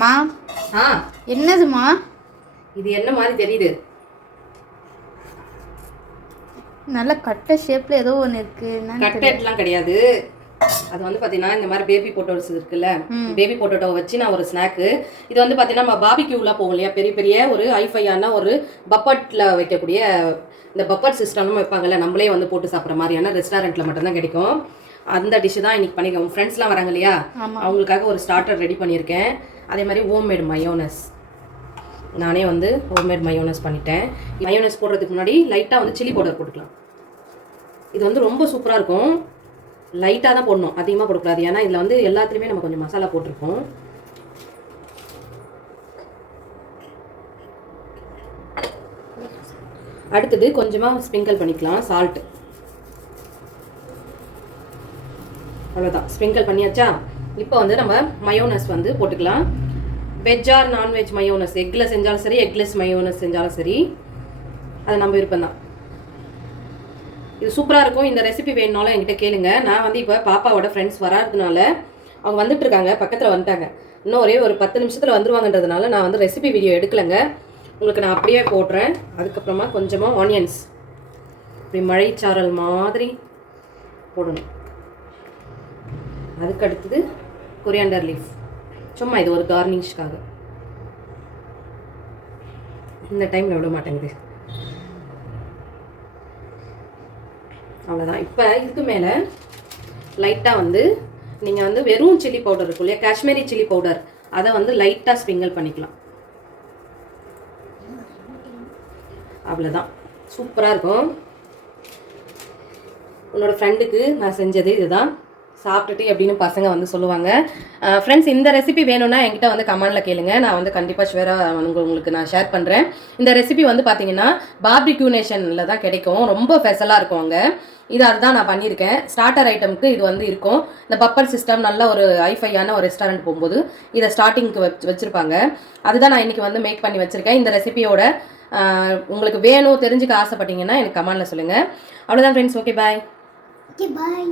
மா ஆ. என்னதுமா? இது என்ன மாதிரி தெரியுது? நல்ல கட்டை ஷேப்ல ஏதோ ஒன்று இருக்கு. கட்டெட்லாம் கிடையாது. அது வந்து பார்த்தீங்கன்னா இந்த மாதிரி பேபி பொட்டோஸ் இருக்குல்ல. பேபி பொட்டோட்டோ வச்சு நான் ஒரு ஸ்நாக்கு இது வந்து பார்த்தீங்கன்னா நம்ம பாபிக்யூலாம் போகும் இல்லையா? பெரிய பெரிய ஒரு ஐஃபையான ஒரு பப்பட்டில் வைக்கக்கூடிய இந்த பப்பட் சிஸ்டம்னு வைப்பாங்கல்ல நம்மளே வந்து போட்டு சாப்பிட்ற மாதிரியான ரெஸ்டாரண்ட்டில் மட்டும்தான் கிடைக்கும். அந்த டிஷ்ஷு தான் இன்னைக்கு பண்ணிருக்கேன். ஃப்ரெண்ட்ஸ்லாம் வராங்க இல்லையா. அவங்களுக்காக ஒரு ஸ்டார்டர் ரெடி பண்ணியிருக்கேன். அதே மாதிரி ஹோம்மேட் மயோனஸ் நானே வந்து ஹோம்மேட் மயோனஸ் பண்ணிட்டேன். மயோனஸ் போடுறதுக்கு முன்னாடி லைட்டாக வந்து சில்லி பவுடர் போட்டுக்கலாம். இது வந்து ரொம்ப சூப்பராக இருக்கும். லைட்டாக தான் போடணும். அதிகமாக போடக்கூடாது. ஏன்னா இதில் வந்து எல்லாத்துலேயுமே நம்ம கொஞ்சம் மசாலா போட்டிருக்கோம் அடுத்தது கொஞ்சமாக ஸ்ப்ரிங்கிள் பண்ணிக்கலாம். சால்ட் அவ்வளோதான் ஸ்ப்ரிங்கிள் பண்ணியாச்சா? இப்போ வந்து நம்ம மயோனஸ் வந்து போட்டுக்கலாம். வெஜ் ஆர் நான்வெஜ் மயோனஸ் எக்கில் செஞ்சாலும் சரி எக்லெஸ் மயோனஸ் செஞ்சாலும் சரி அது நம்ம விருப்பம் தான். இது சூப்பராக இருக்கும். இந்த ரெசிபி வேணுனாலும் என்கிட்ட கேளுங்க. நான் வந்து இப்போ பாப்பாவோட ஃப்ரெண்ட்ஸ் வராததுனால அவங்க வந்துட்டு இருக்காங்க பக்கத்தில் வந்துட்டாங்க. இன்னும் ஒரே ஒரு பத்து நிமிஷத்தில் வந்துருவாங்கன்றதுனால நான் வந்து ரெசிபி வீடியோ எடுக்கலைங்க. உங்களுக்கு நான் அப்படியே போடுறேன். அதுக்கப்புறமா கொஞ்சமாக ஆனியன்ஸ் இப்படி மழைச்சாரல் மாதிரி போடணும். அதுக்கு அடுத்தது கொரியாண்டர் லீஃப் சும்மா இது ஒரு கார்னிஷ்காக இந்த டைமில் விட மாட்டேங்குது. அவ்வளோதான் இப்போ இதுக்கு மேலே லைட்டாக வந்து நீங்கள் வந்து வெறும் சில்லி பவுடர் இருக்கும் இல்லையா? காஷ்மீரி சில்லி பவுடர் அதை வந்து லைட்டாக ஸ்பிங்கிள் பண்ணிக்கலாம். அவ்வளோதான் சூப்பராக இருக்கும். உன்னோட ஃப்ரெண்டுக்கு நான் செஞ்சது இதுதான். சாப்பிட்டுட்டு எப்படின்னு பசங்க வந்து சொல்லுவாங்க. ஃப்ரெண்ட்ஸ் இந்த ரெசிபி வேணும்னா என்கிட்ட வந்து கமெண்டில் கேளுங்க. நான் வந்து கண்டிப்பாக ஷுவராக உங்களுக்கு நான் ஷேர் பண்ணுறேன் இந்த ரெசிபி வந்து பார்த்தீங்கன்னா பாபிக்யூனேஷனில் தான் கிடைக்கும். ரொம்ப ஸ்பெஷலாக இருக்கும் அங்கே. இது அதுதான் நான் பண்ணியிருக்கேன். ஸ்டார்டர் ஐட்டமுக்கு இது வந்து இருக்கும். இந்த பப்பர் சிஸ்டம் நல்ல ஒரு ஐஃபையான ஒரு ரெஸ்டாரண்ட் போகும்போது இதை ஸ்டார்டிங்க்கு வச்சு வச்சுருப்பாங்க. அதுதான் நான் இன்னைக்கு வந்து மேக் பண்ணி வச்சுருக்கேன். இந்த ரெசிபியோட உங்களுக்கு வேணும் தெரிஞ்சுக்க ஆசைப்பட்டீங்கன்னா எனக்கு கமெண்டில் சொல்லுங்கள் அவ்வளோதான் friends okay bye okay bye